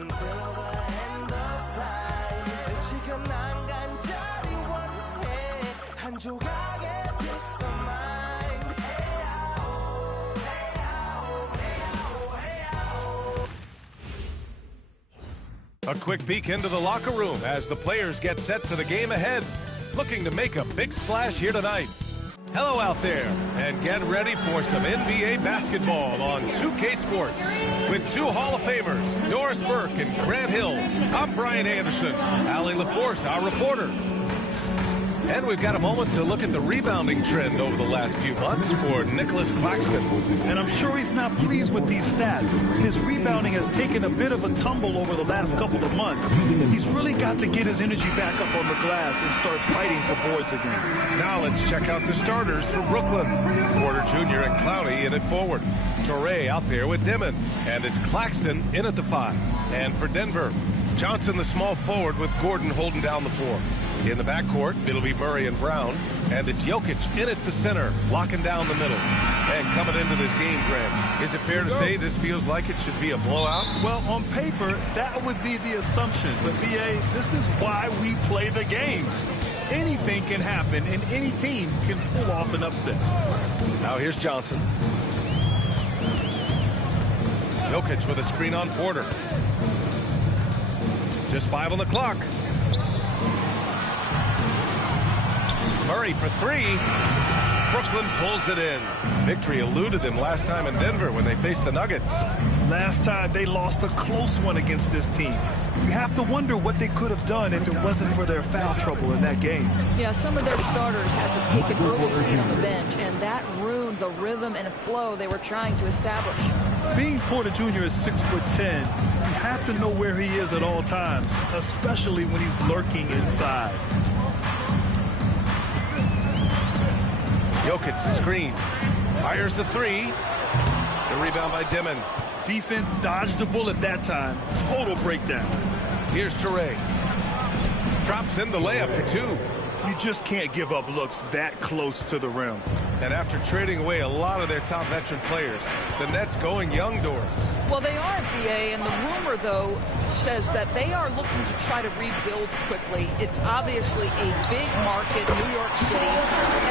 until the end of time. 지금 난 간절히 원해 한 조각의 peace of mind. A quick peek into the locker room as the players get set for the game ahead, looking to make a big splash here tonight. Hello out there, and get ready for some NBA basketball on 2K Sports. With two Hall of Famers, Doris Burke and Grant Hill, I'm Brian Anderson, Allie LaForce, our reporter. And we've got a moment to look at the rebounding trend over the last few months for Nicholas Claxton. And I'm sure he's not pleased with these stats. His rebounding has taken a bit of a tumble over the last couple of months. He's really got to get his energy back up on the glass and start fighting for boards again. Now let's check out the starters for Brooklyn. Porter Jr. and Clowney in at forward. Torrey out there with Dimon. And it's Claxton in at the 5. And for Denver, Johnson the small forward with Gordon holding down the 4. In the backcourt, it'll be Murray and Brown. And it's Jokic in at the center, locking down the middle. And coming into this game, Grant, is it fair to say this feels like it should be a blowout? Well, on paper, that would be the assumption. But, B.A., this is why we play the games. Anything can happen, and any team can pull off an upset. Now here's Johnson. Jokic with a screen on Porter. Just 5 on the clock. Murray for 3. Brooklyn pulls it in. Victory eluded them last time in Denver when they faced the Nuggets. Last time they lost a close one against this team. You have to wonder what they could have done if it wasn't for their foul trouble in that game. Yeah, some of their starters had to take an early seat on the bench, and that ruined the rhythm and flow they were trying to establish. Being Porter Jr. is 6'10", you have to know where he is at all times, especially when he's lurking inside. Jokic the screen. Fires the 3. The rebound by Dimon. Defense dodged the bullet that time. Total breakdown. Here's Torrey. Drops in the layup for 2. You just can't give up looks that close to the rim. And after trading away a lot of their top veteran players, the Nets going young, Doris. Well, they are, BA, and the rumor, though, says that they are looking to try to rebuild quickly. It's obviously a big market, New York City.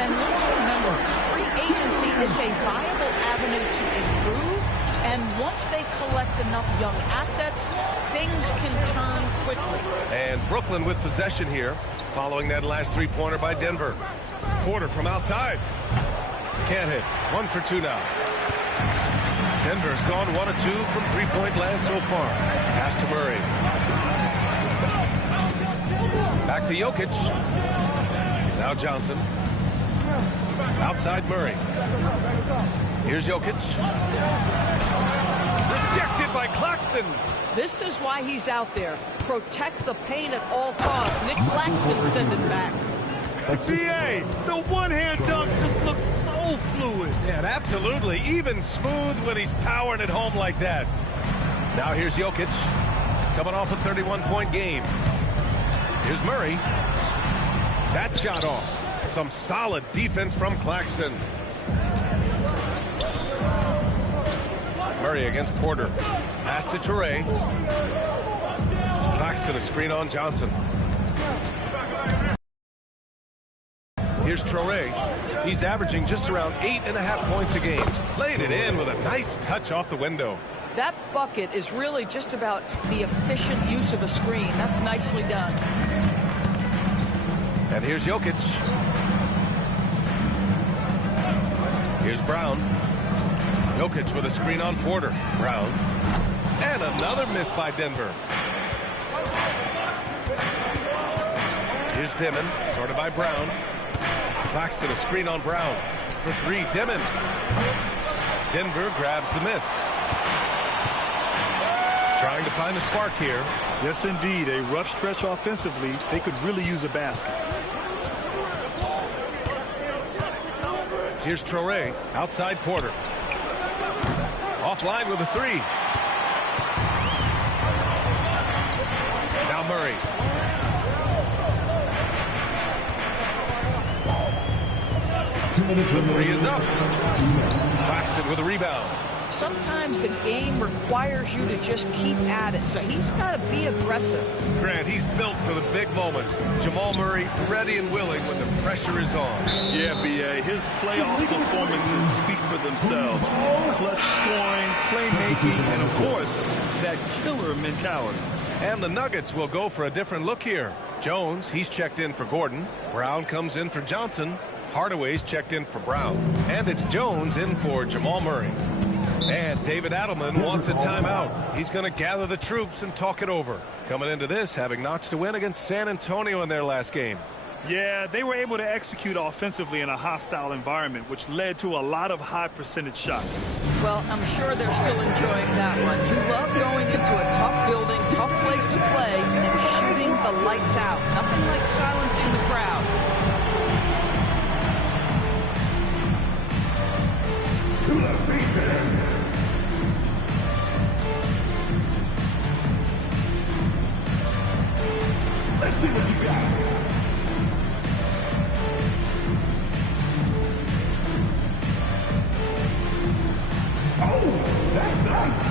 And let's remember, free agency is a viable avenue to improve. And once they collect enough young assets, things can turn quickly. And Brooklyn with possession here, following that last three-pointer by Denver. Porter from outside. Can't hit. 1 for 2 now. Denver's gone 1 of 2 from three-point land so far. Pass to Murray. Back to Jokic. Now Johnson. Outside Murray. Here's Jokic. Rejected by Claxton. This is why he's out there. Protect the paint at all costs. Nick Claxton send it back. B.A., the one-hand dunk just looks so fluid. Yeah, and absolutely. Even smooth when he's powering it home like that. Now here's Jokic. Coming off a 31-point game. Here's Murray. That shot off. Some solid defense from Claxton. Murray against Porter. Pass to Torrey. Claxton a screen on Johnson. Here's Torrey. He's averaging just around 8.5 points a game. Laid it in with a nice touch off the window. That bucket is really just about the efficient use of a screen. That's nicely done. And here's Jokic. Here's Brown. Jokic with a screen on Porter. Brown. And another miss by Denver. Here's Dimon. Sorted by Brown. Claxton a screen on Brown. For 3, Dimon. Denver grabs the miss. Trying to find a spark here. Yes, indeed. A rough stretch offensively. They could really use a basket. Here's Torrey. Outside Porter. Offline with a 3. Now Murray. The 3 is up. Claxton with a rebound. sometimes the game requires you to just keep at it. So he's got to be aggressive. Grant, he's built for the big moments. Jamal Murray ready and willing when the pressure is on. Yeah, B.A. His playoff performances speak for themselves. Clutch scoring, playmaking, and of course, that killer mentality. And the Nuggets will go for a different look here. Jones, he's checked in for Gordon. Brown comes in for Johnson. Hardaway's checked in for Brown. And it's Jones in for Jamal Murray. And David Adelman wants a timeout. He's going to gather the troops and talk it over. Coming into this, having notched a win against San Antonio in their last game. Yeah, they were able to execute offensively in a hostile environment, which led to a lot of high percentage shots. Well, I'm sure they're still enjoying that one. You love going into a tough building, tough place to play, and shooting the lights out. Nothing like silencing the crowd. Let's see what you got. Oh, that's nice.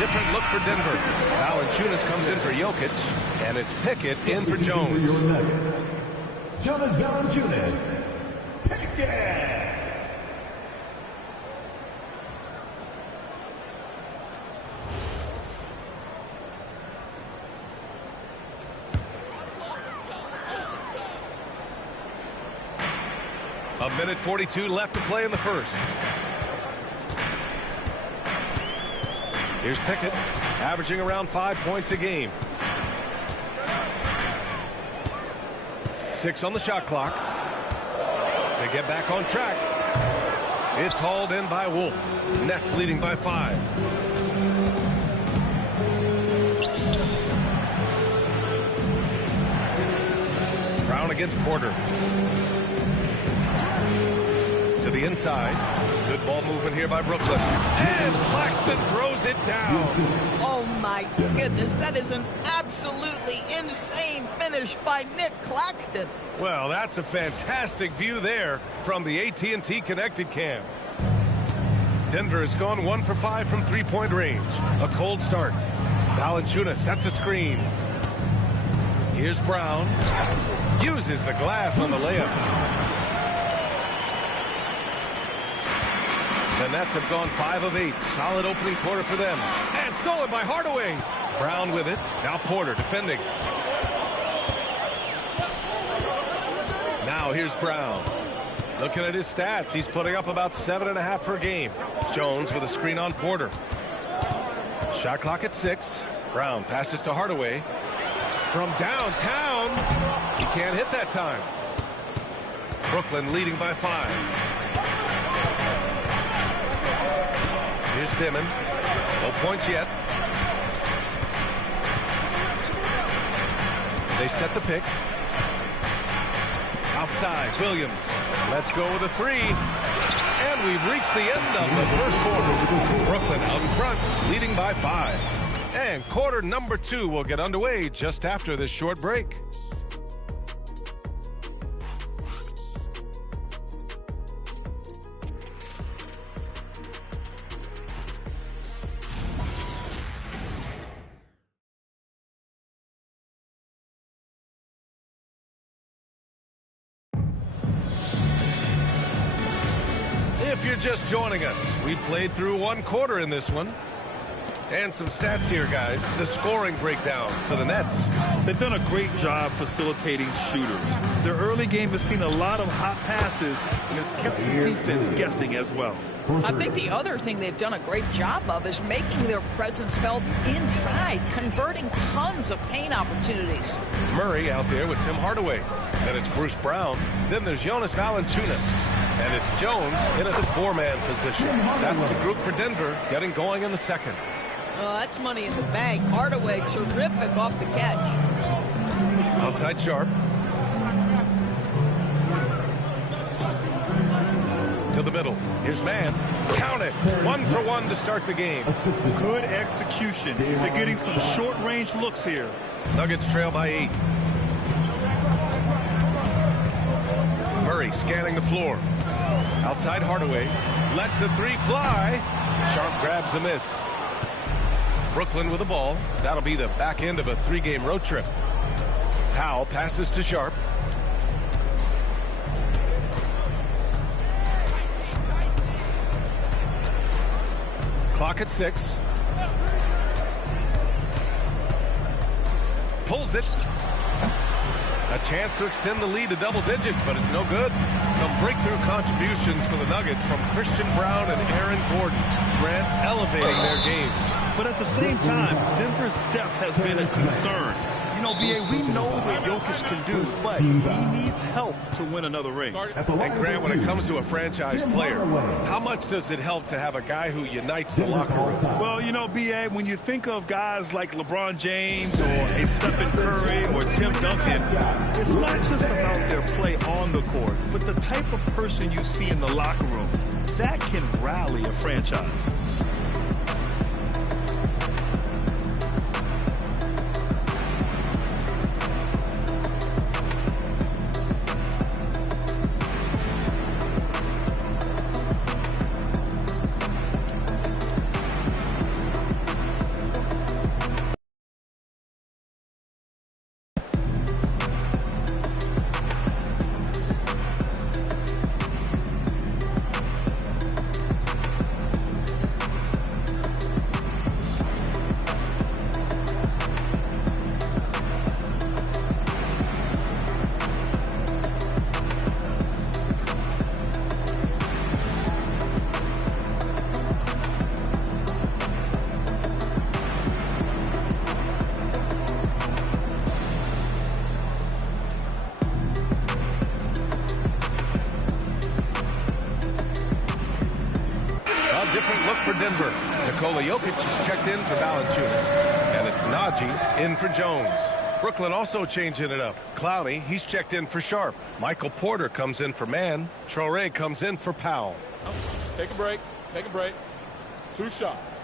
Different look for Denver. Valanciunas comes in for Jokic, and it's Pickett in for Jones. Your Nuggets, Jonas Valanciunas. Pickett. A minute 42 left to play in the first. Here's Pickett, averaging around 5 points a game. 6 on the shot clock. To get back on track. It's hauled in by Wolf. Nets leading by 5. Brown against Porter. To the inside. Good ball movement here by Brooklyn. And Claxton throws it down. Oh, my goodness. That is an absolutely insane finish by Nick Claxton. Well, that's a fantastic view there from the AT&T Connected Cam. Denver has gone 1 for 5 from three-point range. A cold start. Valanciunas sets a screen. Here's Brown. Uses the glass on the layup. The Nets have gone 5 of 8. Solid opening quarter for them. And stolen by Hardaway. Brown with it. Now Porter defending. Now here's Brown. Looking at his stats, he's putting up about 7.5 per game. Jones with a screen on Porter. Shot clock at 6. Brown passes to Hardaway. From downtown. He can't hit that time. Brooklyn leading by 5. Here's Dimon. No points yet. They set the pick. Outside, Williams. Let's go with a 3. And we've reached the end of the first quarter. Brooklyn out in front, leading by 5. And quarter number 2 will get underway just after this short break. If you're just joining us, we played through 1 quarter in this one. And some stats here, guys. The scoring breakdown for the Nets. They've done a great job facilitating shooters. Their early game has seen a lot of hot passes and has kept the defense guessing as well. I think the other thing they've done a great job of is making their presence felt inside, converting tons of paint opportunities. Murray out there with Tim Hardaway. Then it's Bruce Brown. Then there's Jonas Valanciunas. And it's Jones in a four-man position. That's the group for Denver getting going in the second. Oh, that's money in the bank. Hardaway, terrific off the catch. Outside Sharp. To the middle. Here's Mann. Count it. 1 for 1 to start the game. Good execution. They're getting some short-range looks here. Nuggets trail by 8. Murray scanning the floor. Outside Hardaway. Lets the three fly. Sharp grabs the miss. Brooklyn with the ball. That'll be the back end of a 3-game road trip. Powell passes to Sharp. Clock at 6. Pulls it. A chance to extend the lead to double digits, but it's no good. Some breakthrough contributions for the Nuggets from Christian Brown and Aaron Gordon. Grant elevating their games. But at the same time, Denver's depth has been a concern. You know, B.A., we know what Jokic can do, but he needs help to win another ring. And Grant, when it comes to a franchise player, how much does it help to have a guy who unites the locker room? Well, you know, B.A., when you think of guys like LeBron James or a Stephen Curry or Tim Duncan, it's not just about their play on the court, but the type of person you see in the locker room. That can rally a franchise. For Denver, Nikola Jokic is checked in for Valanciunas, and it's Najee in for Jones. Brooklyn also changing it up. Clowney, he's checked in for Sharp. Michael Porter comes in for Mann. Traore comes in for Powell. Take a break. Take a break. 2 shots.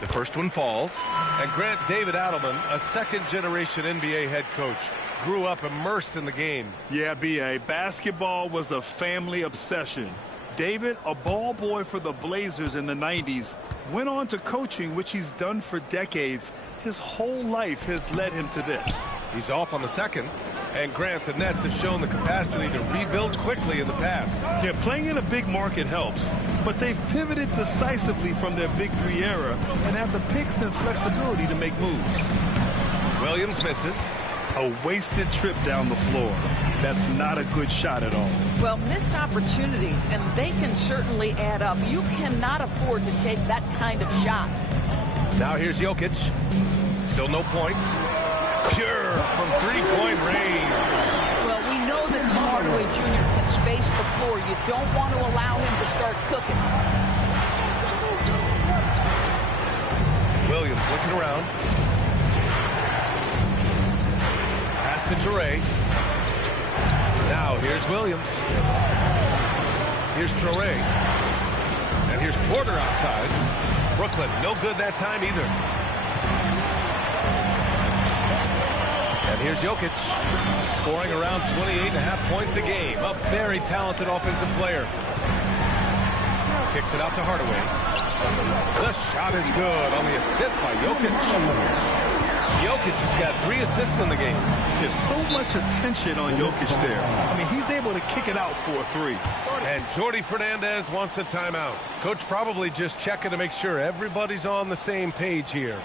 The first one falls. And Grant, David Adelman, a second-generation NBA head coach, grew up immersed in the game. Yeah, B.A., basketball was a family obsession. David, a ball boy for the Blazers in the 90s, went on to coaching, which he's done for decades. His whole life has led him to this. He's off on the second. And Grant, the Nets have shown the capacity to rebuild quickly in the past. Yeah, playing in a big market helps, but they've pivoted decisively from their Big Three era and have the picks and flexibility to make moves. Williams misses. A wasted trip down the floor. That's not a good shot at all. Well, missed opportunities, and they can certainly add up. You cannot afford to take that kind of shot. Now here's Jokic. Still no points. Pure from three-point range. Well, we know that Tim Hardaway Jr. can space the floor. You don't want to allow him to start cooking. Williams looking around. Pass to Traore. Now here's Williams. Here's Traore. And here's Porter outside. Brooklyn, no good that time either. And here's Jokic, scoring around 28.5 points a game. A very talented offensive player. Kicks it out to Hardaway. The shot is good on the assist by Jokic. Jokic has got 3 assists in the game. There's so much attention on Jokic there. I mean, he's able to kick it out for a 3. And Jordi Fernandez wants a timeout. Coach probably just checking to make sure everybody's on the same page here.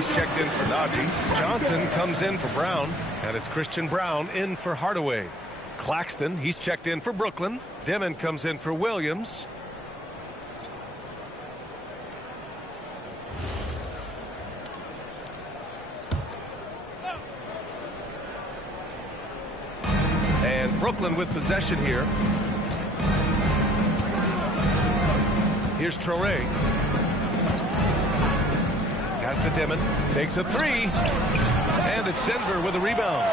he's checked in for Najee. Johnson comes in for Brown, and it's Christian Brown in for Hardaway. Claxton, he's checked in for Brooklyn. Dimon comes in for Williams. And Brooklyn with possession here. Here's Traoré. Pass to Dimon. Takes a three. And it's Denver with a rebound.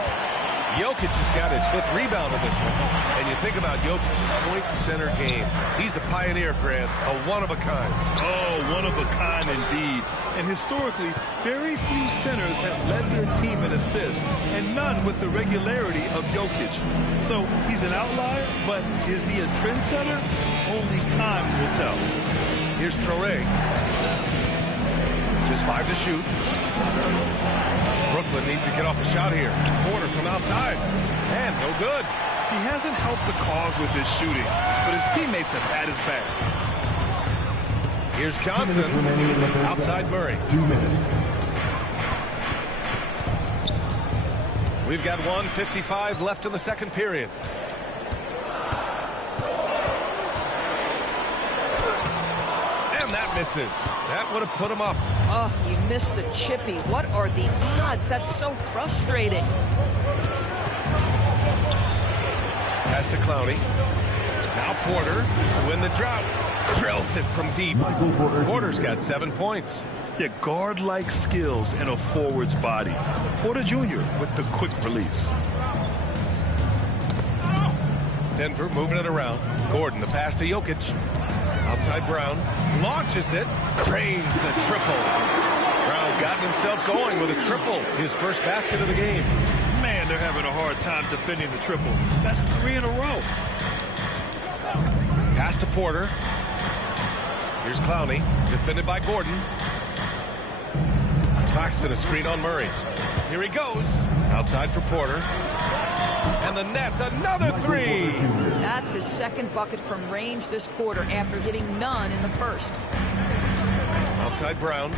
Jokic has got his 5th rebound in this one. And you think about Jokic's point center game. He's a pioneer, Grant. A one-of-a-kind. Oh, one of a kind indeed. And historically, very few centers have led their team in assists, and none with the regularity of Jokic. So he's an outlier, but is he a trendsetter? Only time will tell. Here's Traoré. Just 5 to shoot. Brooklyn needs to get off the shot here. Porter from outside. And no good. He hasn't helped the cause with his shooting, but his teammates have had his back. Here's Johnson. Outside Murray. 2 minutes. We've got 1:55 left in the second period. And that misses. That would have put him up. Oh, you missed the chippy. What are the odds? That's so frustrating. Pass to Clowney. Now Porter to win the drought. Drills it from deep. Porter's got 7 points. Yeah, guard-like skills in a forward's body. Porter Jr. with the quick release. Denver moving it around. Gordon, the pass to Jokic. Outside Brown. Launches it. Drains the triple. Brown's gotten himself going with a triple. His first basket of the game. Man, they're having a hard time defending the triple. That's 3 in a row. Pass to Porter. Here's Clowney. Defended by Gordon. Claxton a screen on Murray. Here he goes. Outside for Porter. And the Nets, another 3. That's his 2nd bucket from range this quarter after hitting none in the first. Outside Brown.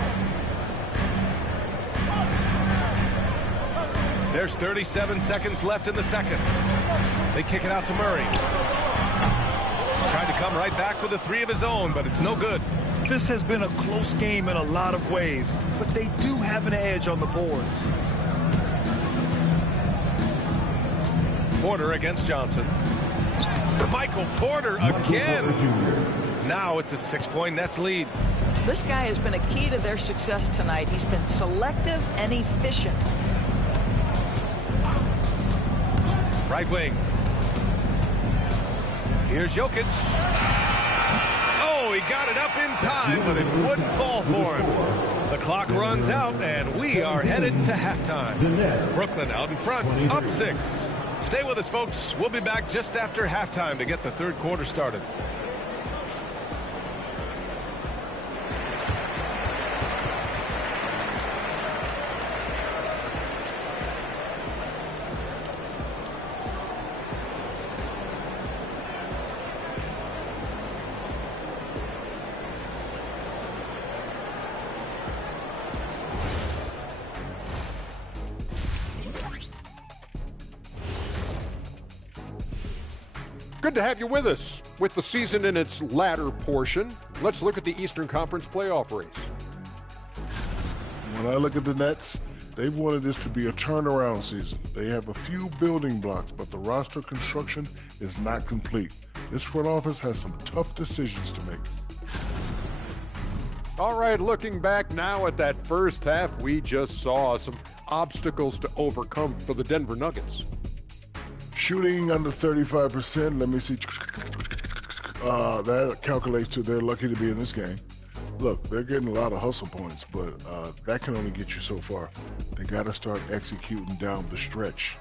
There's 37 seconds left in the second. They kick it out to Murray. Tried to come right back with a 3 of his own, but it's no good. This has been a close game in a lot of ways, but they do have an edge on the boards. Porter against Johnson. Michael Porter again. Now it's a 6-point Nets lead. This guy has been a key to their success tonight. He's been selective and efficient. Right wing. Here's Jokic. Oh, he got it up in time, but it wouldn't fall for him. The clock runs out, and we are headed to halftime. Brooklyn out in front, up 6. Stay with us, folks. We'll be back just after halftime to get the third quarter started. Good to have you with us. With the season in its latter portion, let's look at the Eastern Conference playoff race. When I look at the Nets, they've wanted this to be a turnaround season. They have a few building blocks, but the roster construction is not complete. This front office has some tough decisions to make. All right, looking back now at that first half, we just saw some obstacles to overcome for the Denver Nuggets. Shooting under 35%, let me see. That calculates to they're lucky to be in this game. Look, they're getting a lot of hustle points, but that can only get you so far. They got to start executing down the stretch.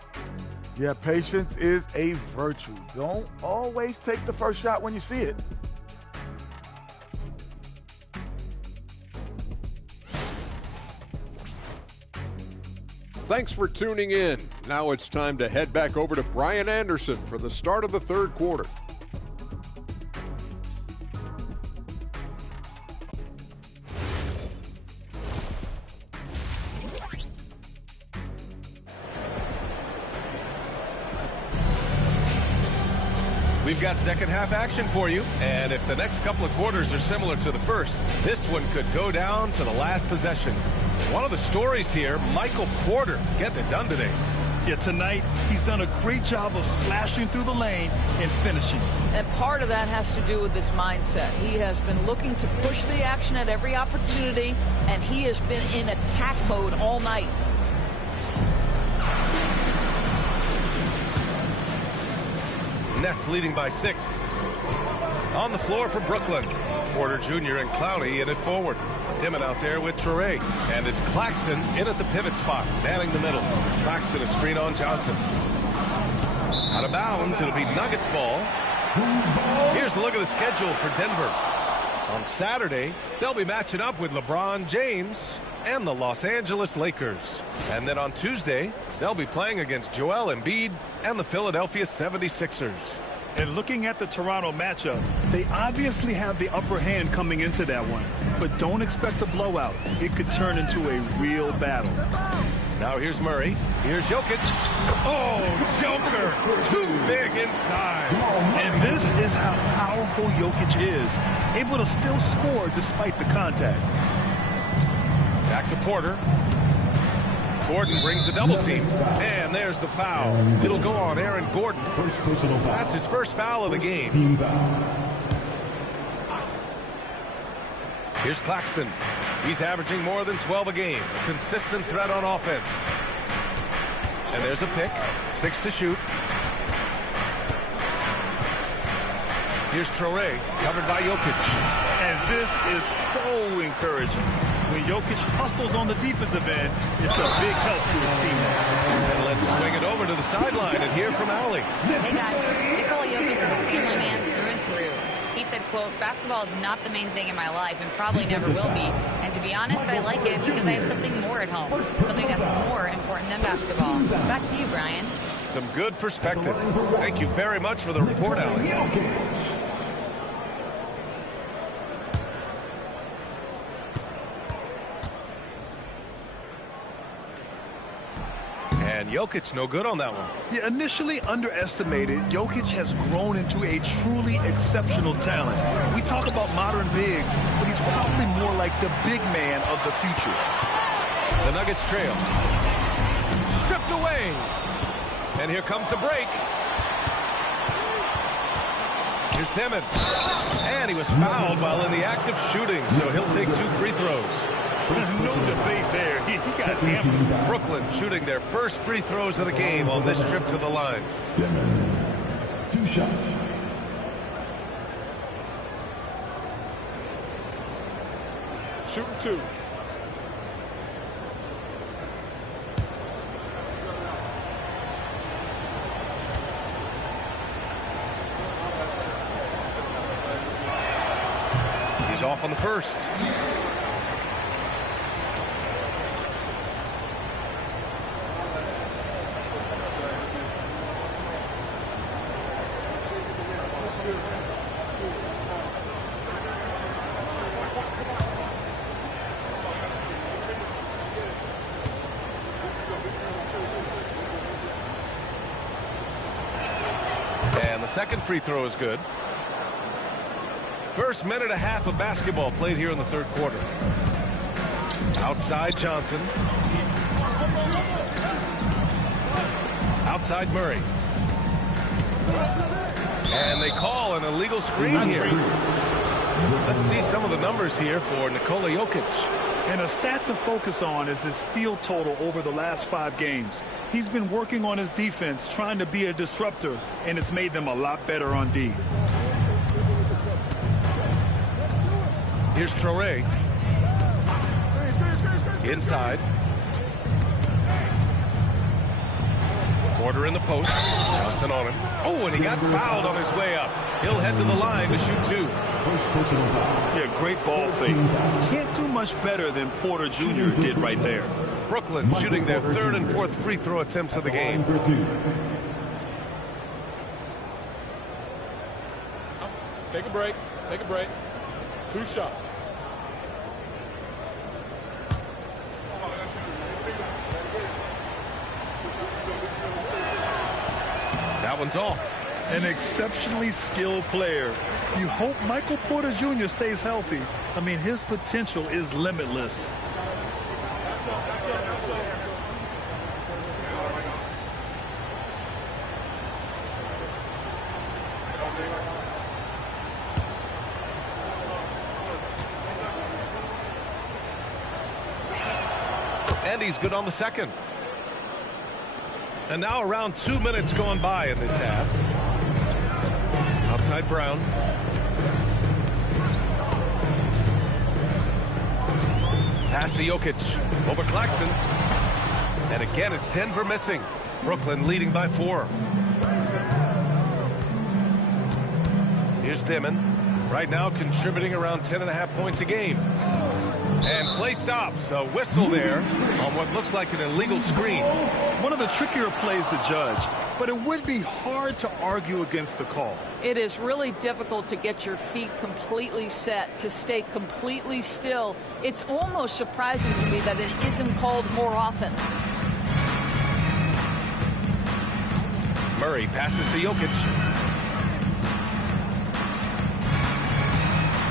Yeah, patience is a virtue. Don't always take the first shot when you see it. Thanks for tuning in. Now it's time to head back over to Brian Anderson for the start of the third quarter. We've got second half action for you, and if the next couple of quarters are similar to the first, this one could go down to the last possession. One of the stories here, Michael Porter getting it done today. Yeah, tonight he's done a great job of slashing through the lane and finishing. And part of that has to do with his mindset. He has been looking to push the action at every opportunity, and he has been in attack mode all night. Nets leading by 6. On the floor for Brooklyn. Porter Jr. and Clowney in it forward. Dimon out there with Traore. And it's Claxton in at the pivot spot, manning the middle. Claxton a screen on Johnson. Out of bounds, it'll be Nuggets ball. Here's a look at the schedule for Denver. On Saturday, they'll be matching up with LeBron James and the Los Angeles Lakers. And then on Tuesday, they'll be playing against Joel Embiid and the Philadelphia 76ers. And looking at the Toronto matchup, they obviously have the upper hand coming into that one. But don't expect a blowout. It could turn into a real battle. Now here's Murray. Here's Jokic. Oh, Joker. Too big inside. And this is how powerful Jokic is. Able to still score despite the contact. Back to Porter. Gordon brings a double team. And there's the foul. It'll go on Aaron Gordon. That's his first foul of the game. Here's Claxton. He's averaging more than 12 a game. A consistent threat on offense. And there's a pick. 6 to shoot. Here's Traore, covered by Jokic. And this is so encouraging. When Jokic hustles on the defensive end, it's a big help to his teammates. And let's swing it over to the sideline and hear from Allie. Hey guys, Nikola Jokic is a family man through and through. He said, quote, "Basketball is not the main thing in my life and probably never will be. And to be honest, I like it because I have something more at home. Something that's more important than basketball." Back to you, Brian. Some good perspective. Thank you very much for the report, Allie. And Jokic no good on that one. Yeah, initially underestimated, Jokic has grown into a truly exceptional talent. We talk about modern bigs, but he's probably more like the big man of the future. The Nuggets trail. Stripped away. And here comes the break. Here's Dimon. And he was fouled while in the act of shooting, so he'll take 2 free throws. There's no debate there. He got hammered. Brooklyn shooting their first free throws of the game on this trip to the line. 2 shots. Shooting 2. He's off on the first. And the second free throw is good. First minute and a half of basketball played here in the third quarter. Outside Johnson. Outside Murray. And they call an illegal screen here. Let's see some of the numbers here for Nikola Jokic. And a stat to focus on is his steal total over the last 5 games. He's been working on his defense, trying to be a disruptor, and it's made them a lot better on D. Here's Traore. Inside. Porter in the post. Johnson on him. Oh, and he got fouled on his way up. He'll head to the line to shoot 2. Yeah, great ball fake. Can't do much better than Porter Jr. did right there. Brooklyn shooting their 3rd and 4th free throw attempts of the game. Take a break. Take a break. 2 shots. That one's off. An exceptionally skilled player. You hope Michael Porter Jr. stays healthy. I mean, his potential is limitless. And he's good on the second. And now around 2 minutes going by in this half. Outside Brown. Pass to Jokic. Over Claxton. And again, it's Denver missing. Brooklyn leading by 4. Here's Dimon. Right now contributing around 10.5 points a game. And play stops. A whistle there on what looks like an illegal screen. One of the trickier plays to judge, but it would be hard to argue against the call. It is really difficult to get your feet completely set, to stay completely still. It's almost surprising to me that it isn't called more often. Murray passes to Jokic.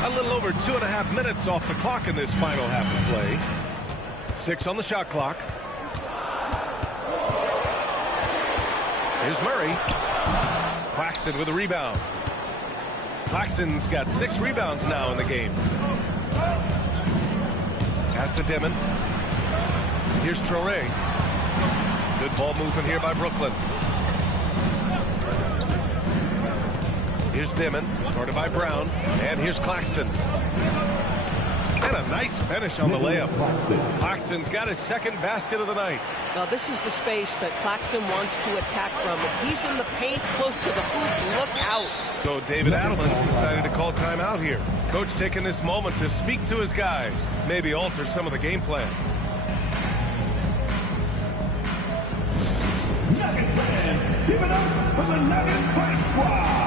A little over 2.5 minutes off the clock in this final half of play. 6 on the shot clock. Here's Murray. Claxton with a rebound. Claxton's got 6 rebounds now in the game. Pass to Dimon. Here's Traore. Good ball movement here by Brooklyn. Here's Dimon, guarded by Brown, and here's Claxton. And a nice finish on the layup. Claxton's got his second basket of the night. Now this is the space that Claxton wants to attack from. If he's in the paint close to the hoop, look out. So David Adelman's decided to call timeout here. Coach taking this moment to speak to his guys, maybe alter some of the game plan. Nuggets fans, give it up for the Nuggets Fight Squad.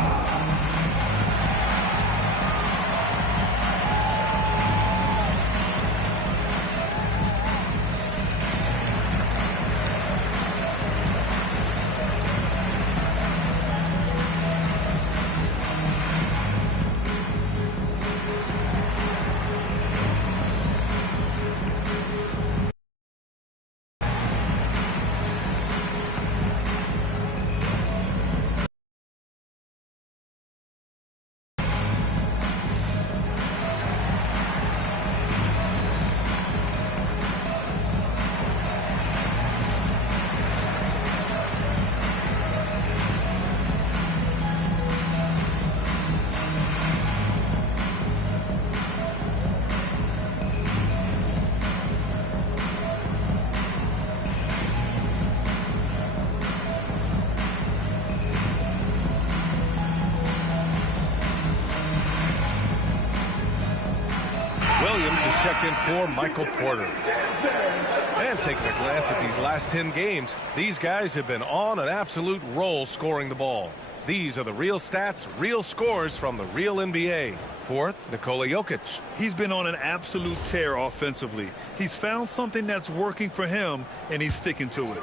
Williams is checked in for Michael Porter. And taking a glance at these last 10 games, these guys have been on an absolute roll scoring the ball. These are the real stats, real scores from the real NBA. Fourth, Nikola Jokic. He's been on an absolute tear offensively. He's found something that's working for him, and he's sticking to it.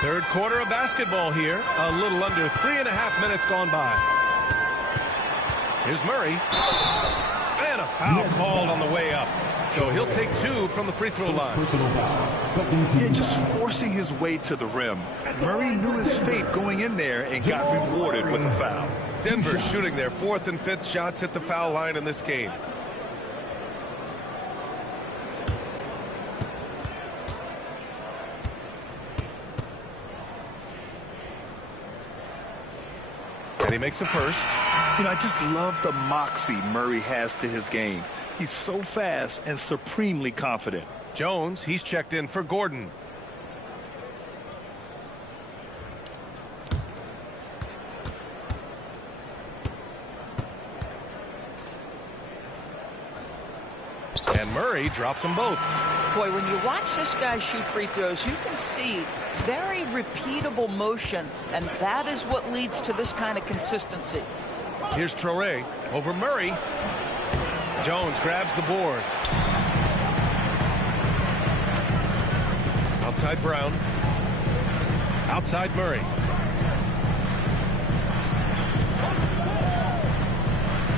Third quarter of basketball here. A little under 3.5 minutes gone by. Here's Murray. And a foul called on the way up. So he'll take 2 from the free throw line. Yeah, just forcing his way to the rim. Murray knew his fate going in there and got rewarded with a foul. Denver shooting their 4th and 5th shots at the foul line in this game. And he makes a first. You know, I just love the moxie Murray has to his game. He's so fast and supremely confident. Jones, he's checked in for Gordon. And Murray drops them both. Boy, when you watch this guy shoot free throws, you can see very repeatable motion, and that is what leads to this kind of consistency. Here's Traore over Murray. Jones grabs the board. Outside Brown. Outside Murray.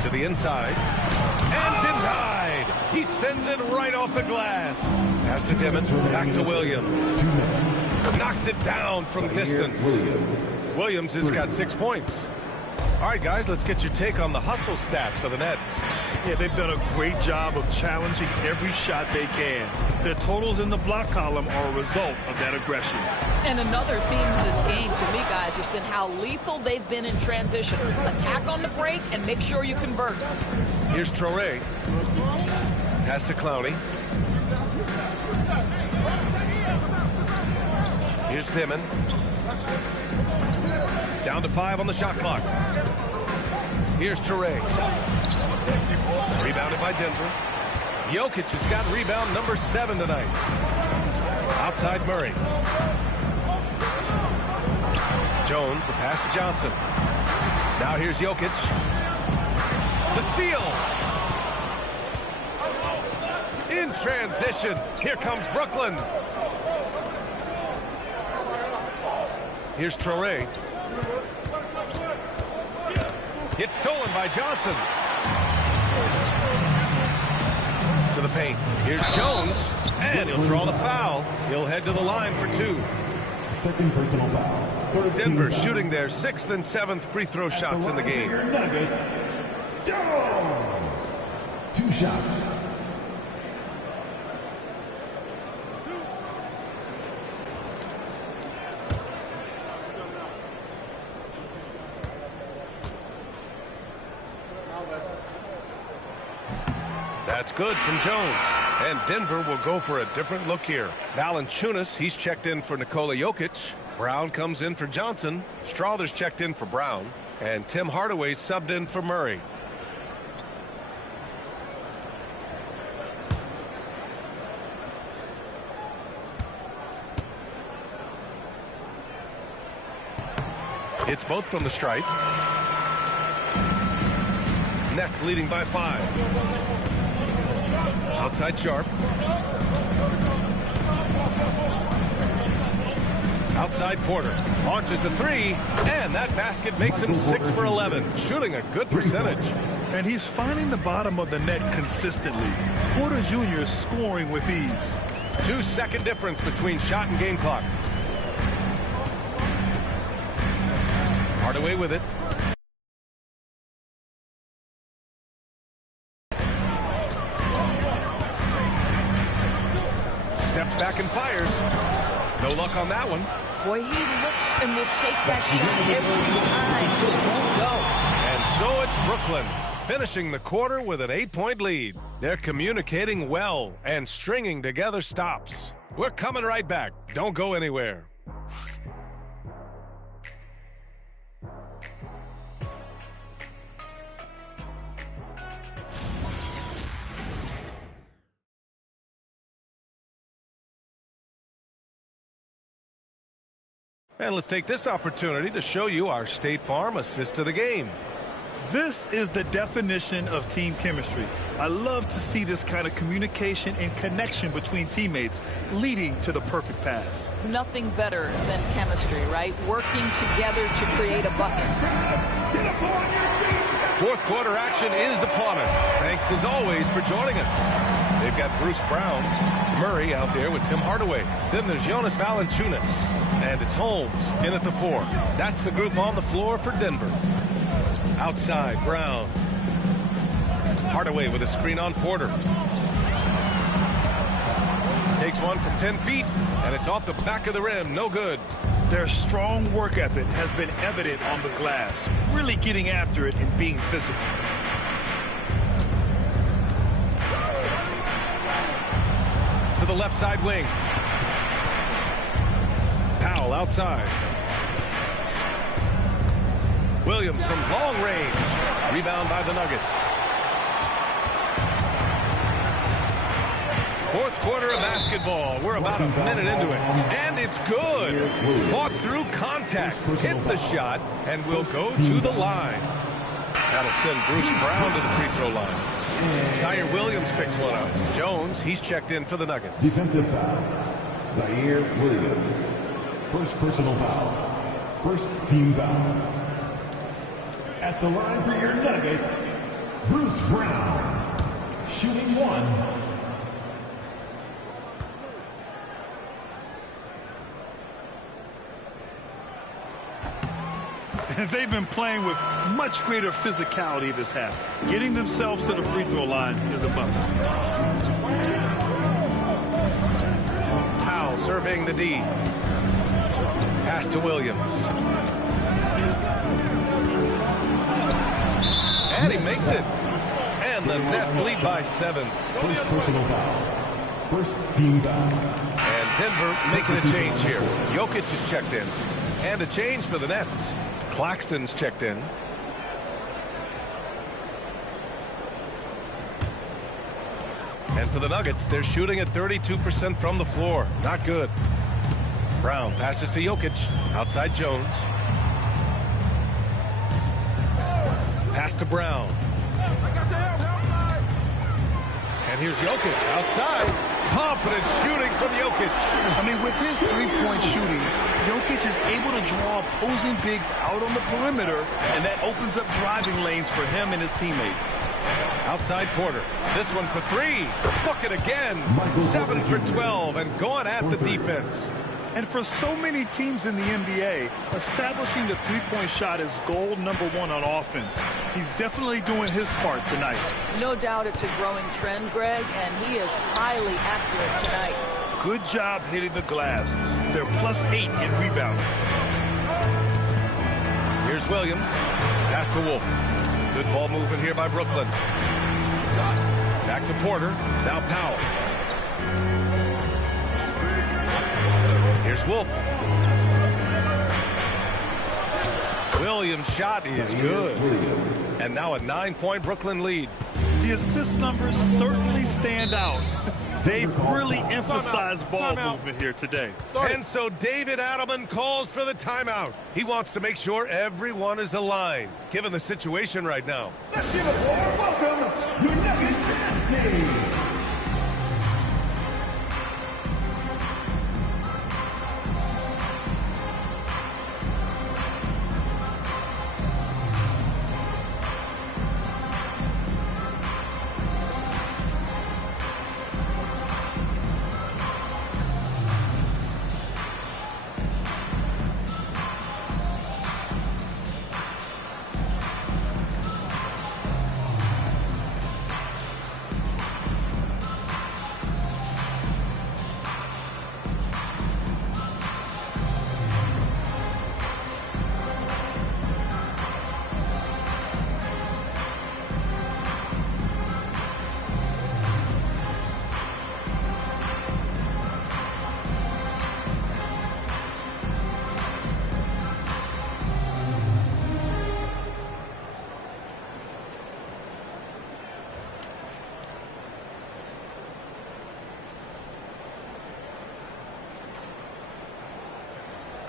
To the inside. And denied. He sends it right off the glass. Pass to Dimon. Back to Williams. Knocks it down from distance. Williams has got 6 points. All right, guys, let's get your take on the hustle stats for the Nets. Yeah, they've done a great job of challenging every shot they can. Their totals in the block column are a result of that aggression. And another theme in this game to me, guys, has been how lethal they've been in transition. Attack on the break and make sure you convert. Here's Traore. Pass to Clowney. Here's Dimon. Down to 5 on the shot clock. Here's Traore. Rebounded by Denver. Jokic has got rebound number 7 tonight. Outside Murray. Jones, the pass to Johnson. Now here's Jokic. The steal. In transition. Here comes Brooklyn. Here's Traore. It's stolen by Johnson. To the paint. Here's Jones. And he'll draw the foul. He'll head to the line for 2. Second personal foul. Denver shooting their 6th and 7th free throw shots in the game. Nuggets. Jones. 2 shots. That's good from Jones. And Denver will go for a different look here. Valanciunas, he's checked in for Nikola Jokic. Brown comes in for Johnson. Strawther's checked in for Brown. And Tim Hardaway subbed in for Murray. It's both from the stripe. Nets leading by 5. Outside Sharp. Outside Porter. Launches a 3. And that basket makes him 6 for 11. Shooting a good percentage. And he's finding the bottom of the net consistently. Porter Jr. is scoring with ease. 2-second difference between shot and game clock. Hardaway with it. Steps back and fires. No luck on that one. Boy, he looks and will take that shot every time. Just won't go. And so it's Brooklyn finishing the quarter with an 8-point lead. They're communicating well and stringing together stops. We're coming right back. Don't go anywhere. And let's take this opportunity to show you our State Farm assist to the game. This is the definition of team chemistry. I love to see this kind of communication and connection between teammates leading to the perfect pass. Nothing better than chemistry, right? Working together to create a bucket. Fourth quarter action is upon us. Thanks as always for joining us. They've got Bruce Brown, Murray out there with Tim Hardaway. Then there's Jonas Valanciunas. And it's Holmes in at the 4. That's the group on the floor for Denver. Outside, Brown. Hardaway with a screen on Porter. Takes one from 10 feet, and it's off the back of the rim. No good. Their strong work ethic has been evident on the glass, really getting after it and being physical. To the left side wing. Powell outside. Williams from long range. Rebound by the Nuggets. Fourth quarter of basketball. We're about a minute into it. And it's good. Fought through contact. Hit the shot and will go to the line. That'll send Bruce Brown to the free throw line. Zaire Williams picks one up. Jones, he's checked in for the Nuggets. Defensive foul. Zaire Williams. First personal foul. First team foul. At the line for your Nuggets, Bruce Brown. Shooting 1. And they've been playing with much greater physicality this half. Getting themselves to the free throw line is a must. Powell surveying the D. Pass to Williams. And he makes it. And the Nets lead by 7. First personal foul. First team foul. And Denver making a change here. Jokic is checked in. And a change for the Nets. Claxton's checked in. And for the Nuggets, they're shooting at 32% from the floor. Not good. Brown passes to Jokic. Outside Jones. Pass to Brown. And here's Jokic outside. Confident shooting from Jokic. I mean, with his three-point shooting, Jokic is able to draw opposing bigs out on the perimeter, and that opens up driving lanes for him and his teammates. Outside Porter. This one for 3. Book it again. 7 for 12 and going at the defense. And for so many teams in the NBA, establishing the three-point shot is goal number 1 on offense. He's definitely doing his part tonight. No doubt it's a growing trend, Greg, and he is highly accurate tonight. Good job hitting the glass. They're +8 in rebounding. Here's Williams. Pass to Wolf. Good ball movement here by Brooklyn. Back to Porter. Now Powell. Here's Wolf. Williams' shot is good. And now a 9-point Brooklyn lead. The assist numbers certainly stand out. They've really emphasized ball movement here today. And so David Adelman calls for the timeout. He wants to make sure everyone is aligned, given the situation right now. Let's give it for welcome, your Nuggets Dynasty.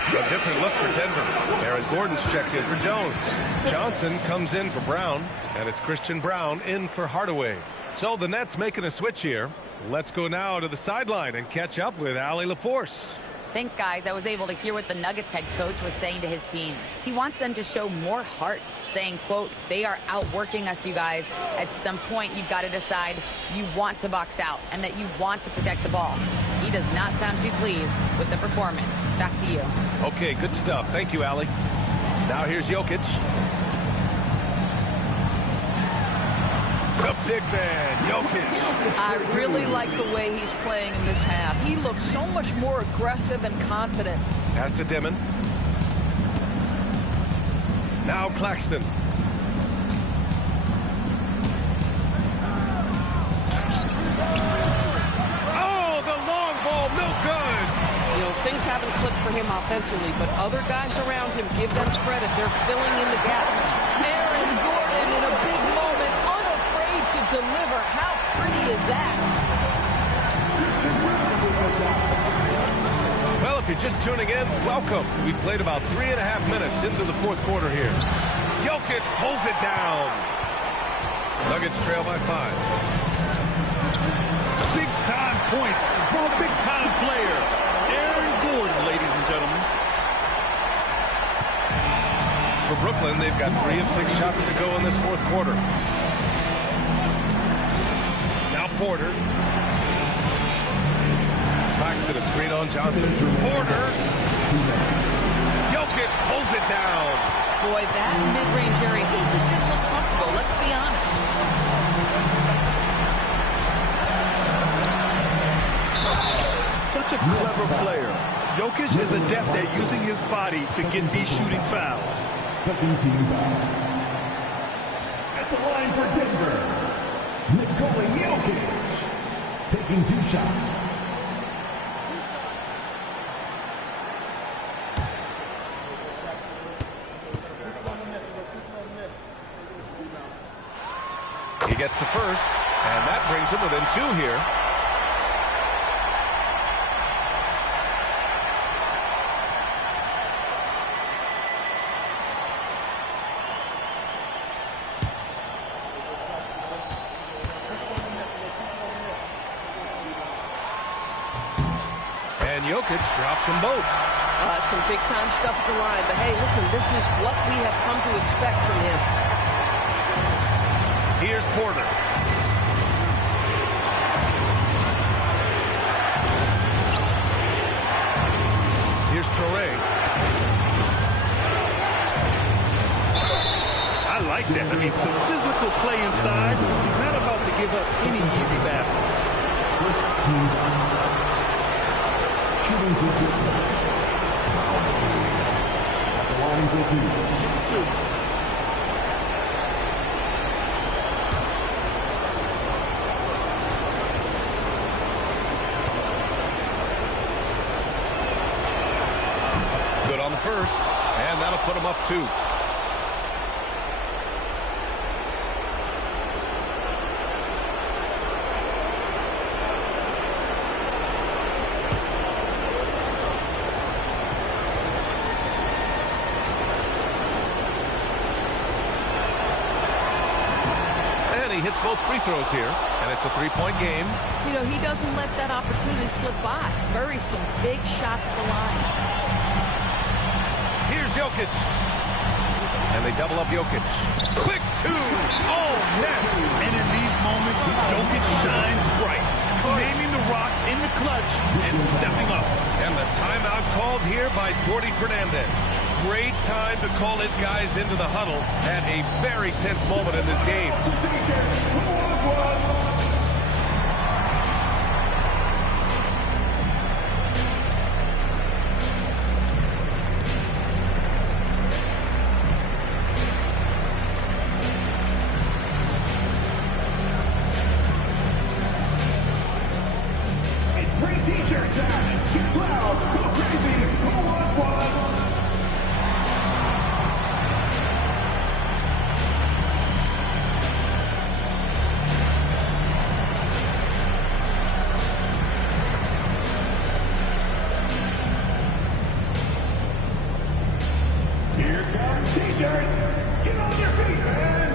A different look for Denver. Aaron Gordon's checked in for Jones. Johnson comes in for Brown, and it's Christian Brown in for Hardaway. So the Nets making a switch here. Let's go now to the sideline and catch up with Allie LaForce. Thanks, guys. I was able to hear what the Nuggets head coach was saying to his team. He wants them to show more heart, saying, quote, they are outworking us, you guys. At some point, you've got to decide you want to box out and that you want to protect the ball. He does not sound too pleased with the performance. Back to you. Okay, good stuff. Thank you, Allie. Now here's Jokic. The big man, Jokic. I really like the way he's playing in this half. He looks so much more aggressive and confident. Pass to Dimon. Now Claxton. Oh, the long ball, no good. You know, things haven't clicked for him offensively, but other guys around him give them credit. They're filling in the gaps. Aaron Gordon in a big moment, unafraid to deliver. How pretty is that? Well, if you're just tuning in, welcome. We played about 3.5 minutes into the fourth quarter here. Jokic pulls it down. Nuggets trail by 5. Big-time points from a big-time player. Aaron Gordon, ladies and gentlemen. for Brooklyn. They've got 3 of 6 shots to go in this fourth quarter. Now Porter. Claxton a screen on Johnson. Porter. Jokic pulls it down. Boy, that mid-range area, he just didn't look comfortable. Let's be honest. Such a clever player. Jokic is adept at using his body to get these shooting fouls. Second team foul. At the line for Denver, Nikola Jokic, taking 2 shots. He gets the first, and that brings him within 2 here. And Jokic drops them both. Some big-time stuff at the line. But, hey, listen, this is what we have come to expect from him. Here's Porter. Here's Traore. I like that. I mean, some physical play inside. He's not about to give up any easy baskets. First team foul. Shooting for Brooklyn. At the line for 2. Shoot 2. Good on the first, and that'll put him up 2. And he hits both free throws here, and it's a 3-point game. You know, he doesn't let that opportunity slip by. Buries some big shots at the line. Here's Jokic. And they double up Jokic. Quick 2. Oh, net. And in these moments, Jokic shines bright, claiming the rock in the clutch and stepping up. And the timeout called here by Jordi Fernandez. Great time to call his guys into the huddle at a very tense moment in this game. T-shirts out. Get loud. Go crazy. Who wants one? Here comes T-shirts. Get on your feet, fans.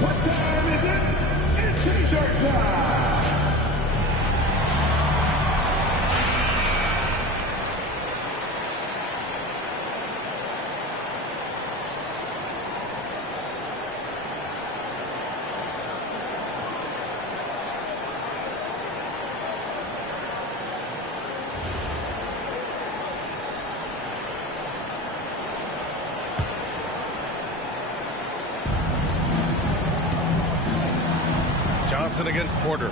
What time is it? It's T-shirt time! Johnson against Porter.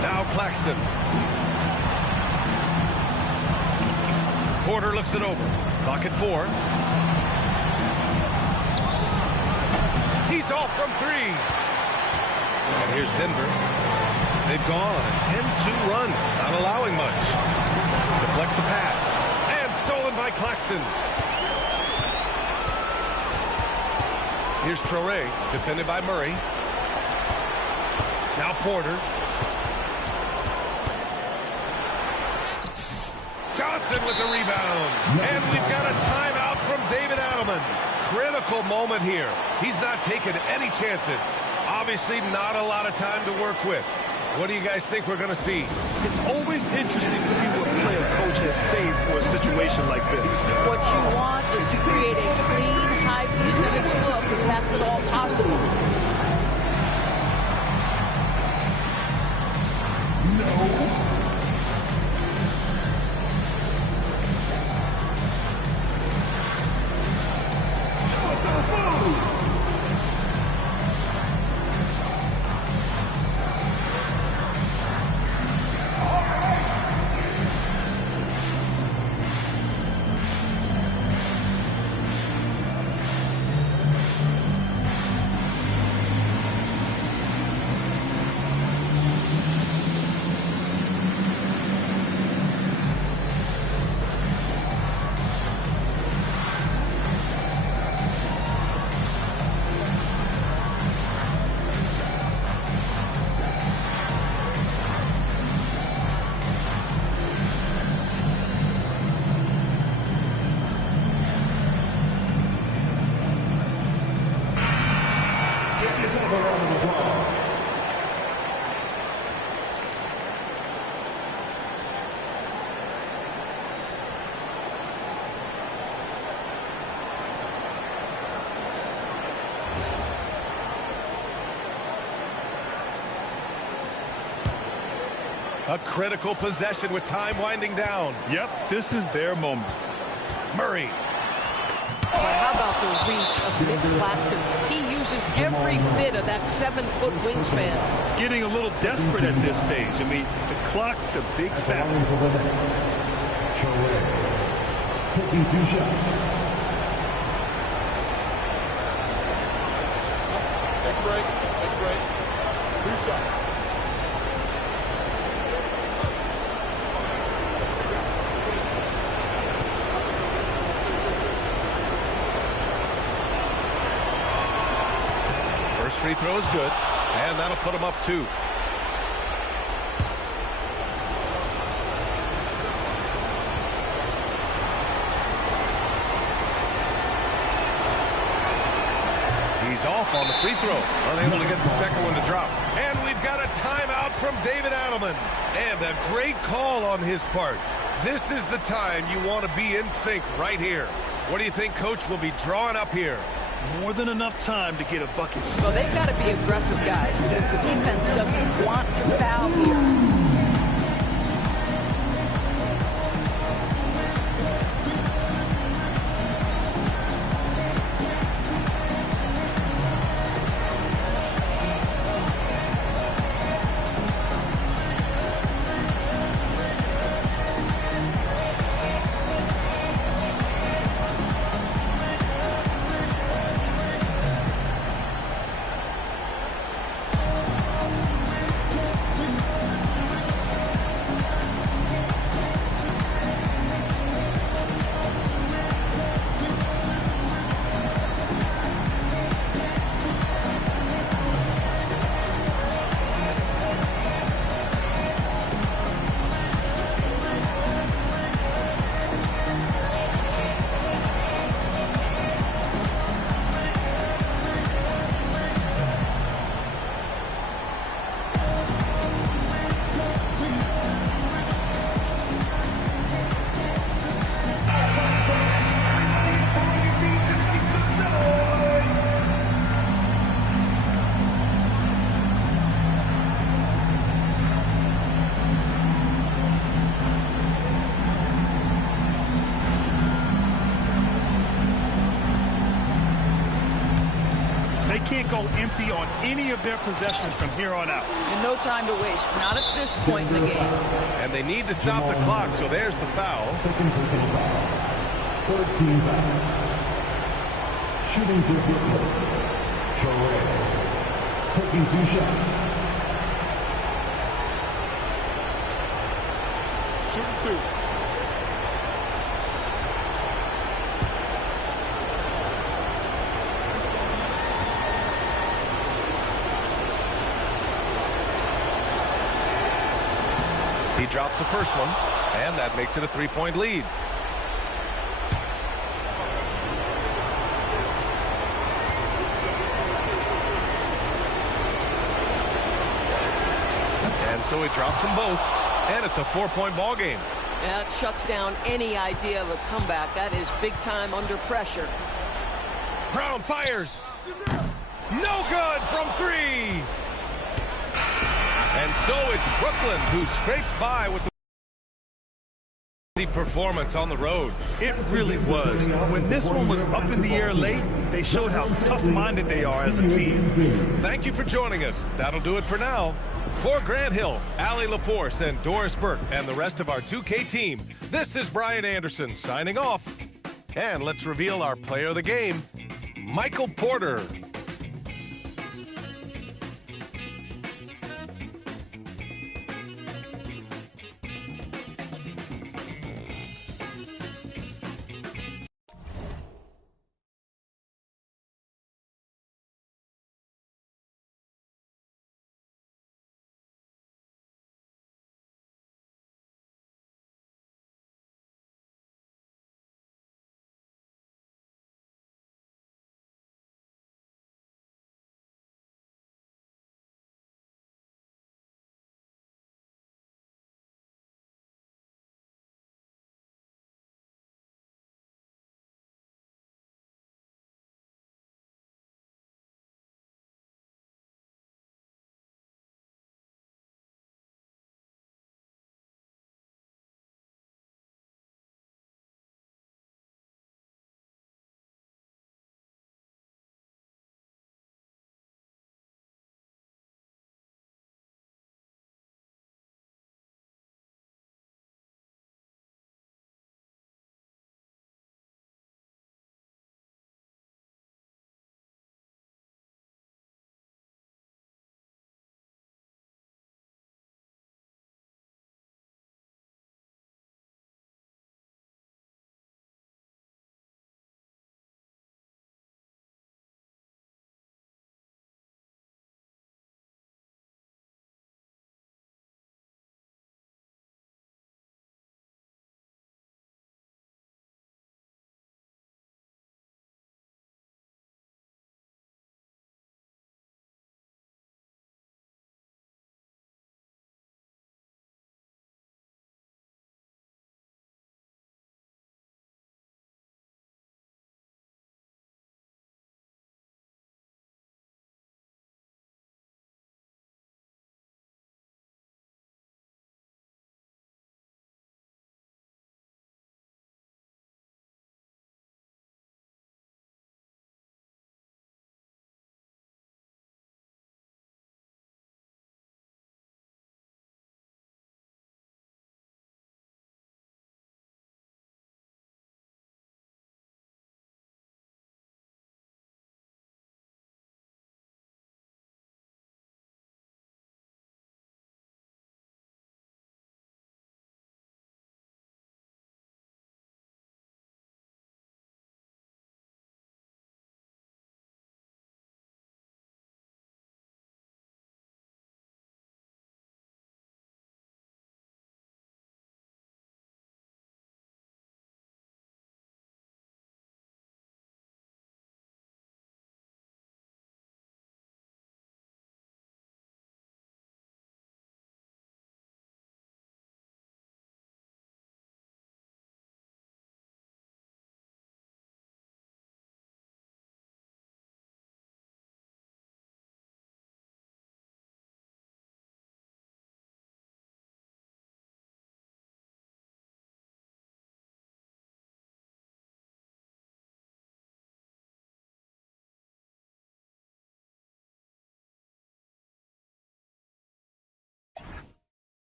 Now Claxton. Porter looks it over. Clock at 4. He's off from 3. And here's Denver. They've gone on a 10-2 run, not allowing much. Deflects the pass. And stolen by Claxton. Here's Traore, defended by Murray. Now Porter. Johnson with the rebound. And we've got a timeout from David Adelman. Critical moment here. He's not taking any chances. Obviously not a lot of time to work with. What do you guys think we're going to see? It's always interesting to see what play a coach has saved for a situation like this. What you want is to create a clean, high percentage look, if that's at all possible. A critical possession with time winding down. Yep, this is their moment. Murray. How about the reach of Nick Claxton? He uses every bit of that 7-foot wingspan. Getting a little desperate at this stage. I mean, the clock's the big factor. Taking 2 shots. Take a break. Take a break. 2 shots. First free throw is good, and that'll put him up 2. He's off on the free throw, unable to get the second one to drop. And we've got a timeout from David Adelman. And a great call on his part. This is the time you want to be in sync right here. What do you think Coach will be drawing up here? More than enough time to get a bucket. Well, they've got to be aggressive, guys, because the defense doesn't want to foul here. Can't go empty on any of their possessions from here on out. And no time to waste, not at this point in the game. And they need to stop the clock, so there's the foul. Second personal foul. 3rd team foul. Shooting for Brooklyn. Traore. Taking 2 shots. Shooting 2. He drops the first one. And that makes it a 3-point lead. And so he drops them both. And it's a 4-point ball game. That shuts down any idea of a comeback. That is big time under pressure. Brown fires. No good from 3. And so it's Brooklyn who scrapes by with the performance on the road. It really was. When this one was up in the air late, they showed how tough-minded they are as a team. Thank you for joining us. That'll do it for now. For Grant Hill, Allie LaForce, and Doris Burke, and the rest of our 2K team, this is Brian Anderson signing off. And let's reveal our player of the game, Michael Porter.